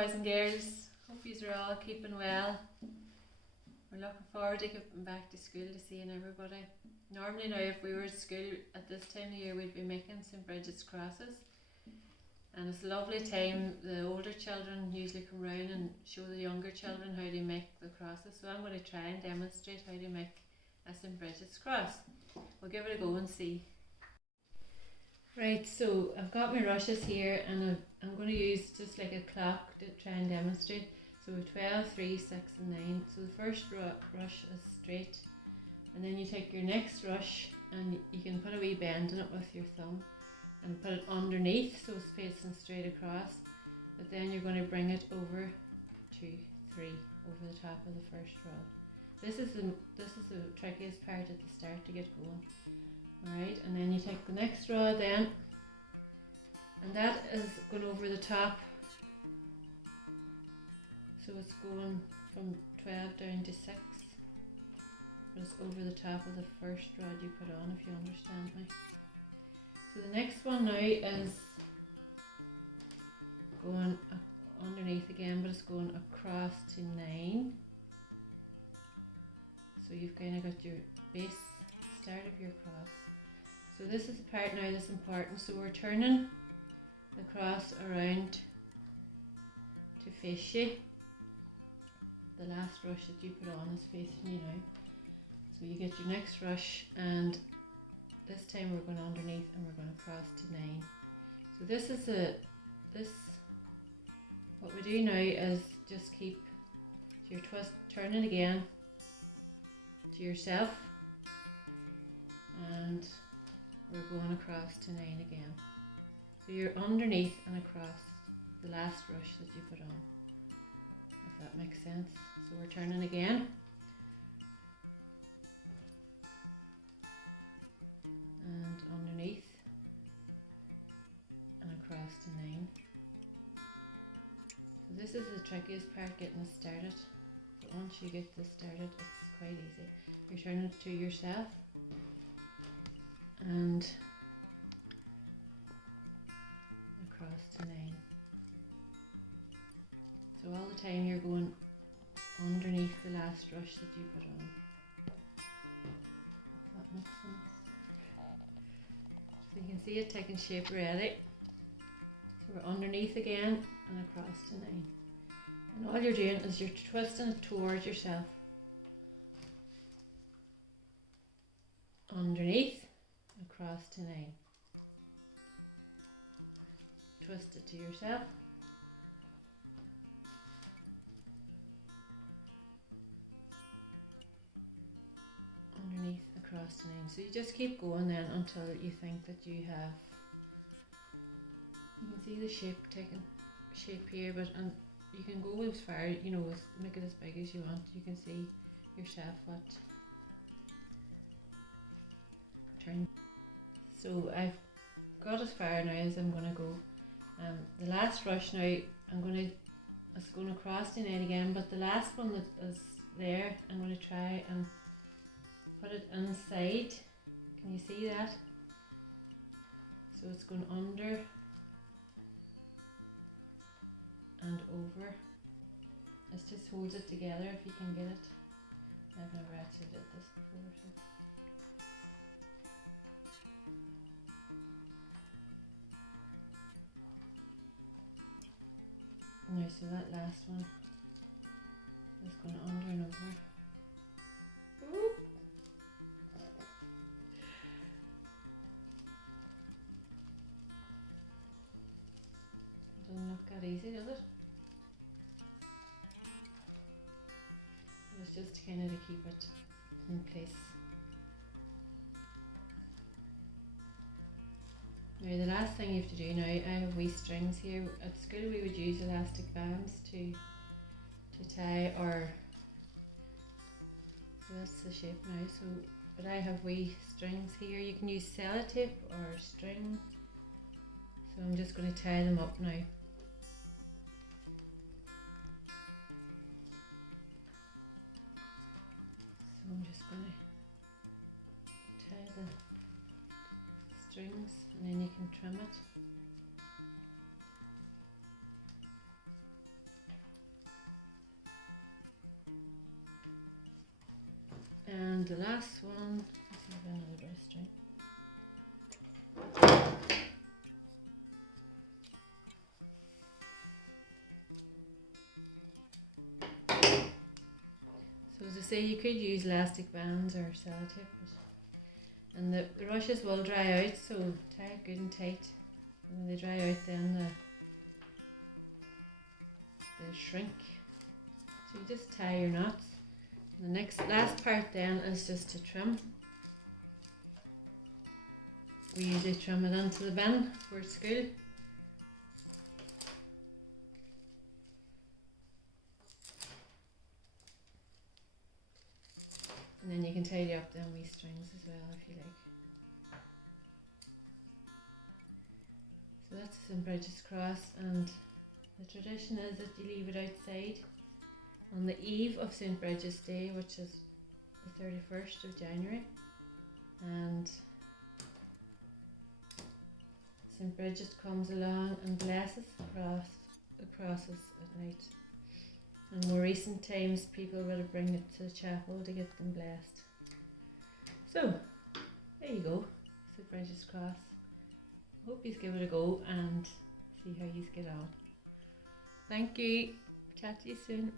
boys and girls. Hope you are all keeping well. We're looking forward to getting back to school, to seeing everybody. Normally now, if we were at school at this time of year, we'd be making St. Bridget's crosses. And it's a lovely time. The older children usually come round and show the younger children how to make the crosses. So I'm going to try and demonstrate how to make a St. Bridget's cross. We'll give it a go and see. Right, so I've got my rushes here, and I'm going to use just like a clock to try and demonstrate. So 12, 3, 6 and 9. So the first rush is straight, and then you take your next rush and you can put a wee bend in it with your thumb and put it underneath so it's facing straight across, but then you're going to bring it over 2, 3 over the top of the first rod. This is the trickiest part at the start to get going. Alright, and then you take the next rod then, and that is going over the top, so it's going from 12 down to 6, but it's over the top of the first rod you put on, if you understand me. So the next one now is going underneath again, but it's going across to 9. So you've kind of got your base start of your cross. So this is the part now that's important. So we're turning the cross around to face you. The last rush that you put on is facing you now. So you get your next rush, and this time we're going underneath and we're going across to 9. So this is what we do now is just keep your twist, turning again to yourself, and we're going across to 9 again. So you're underneath and across the last rush that you put on, if that makes sense. So we're turning again, and underneath and across to 9. So this is the trickiest part, getting it started, but once you get this started it's quite easy. You're turning it to yourself and across to 9. So all the time you're going underneath the last rush that you put on, if that makes sense. So you can see it taking shape already. So we're underneath again and across to 9. And all you're doing is you're twisting it towards yourself. Underneath, across to 9. Twist it to yourself. Underneath, across to 9. So you just keep going then until you think that you have, you can see the shape taking shape here, but you can go as far, you know, make it as big as you want. You can see yourself what turn. So I've got as far now as I'm going to go. The last rush now, it's going across to 9 again, but the last one that is there, I'm going to try and put it inside. Can you see that? So it's going under and over. It just holds it together if you can get it. I've never actually did this before. So. Now, so that last one is going under and over. Ooh. Doesn't look that easy, does it? It's just kind of to keep it in place. Now the last thing you have to do now, I have wee strings here. At school we would use elastic bands to tie, or so that's the shape now. So, but I have wee strings here. You can use sellotape or string. So I'm just going to tie them up now. So I'm just going to tie the strings, and then you can trim it. the last one. Let's see if I have another drawstring. So as I say, you could use elastic bands or sellotape, and the rushes will dry out, so tie it good and tight. And when they dry out, then they'll shrink. So you just tie your knots. And the last part then is just to trim. We usually trim it onto the bin for school. And then you can tidy up them wee strings as well if you like. So that's St. Bridget's cross, and the tradition is that you leave it outside on the eve of St. Bridget's Day, which is the 31st of January. And St. Bridget comes along and blesses the crosses at night. In more recent times, people will bring it to the chapel to get them blessed. So, there you go, St. Bridget's cross. Hope you give it a go and see how you get on. Thank you. Chat to you soon.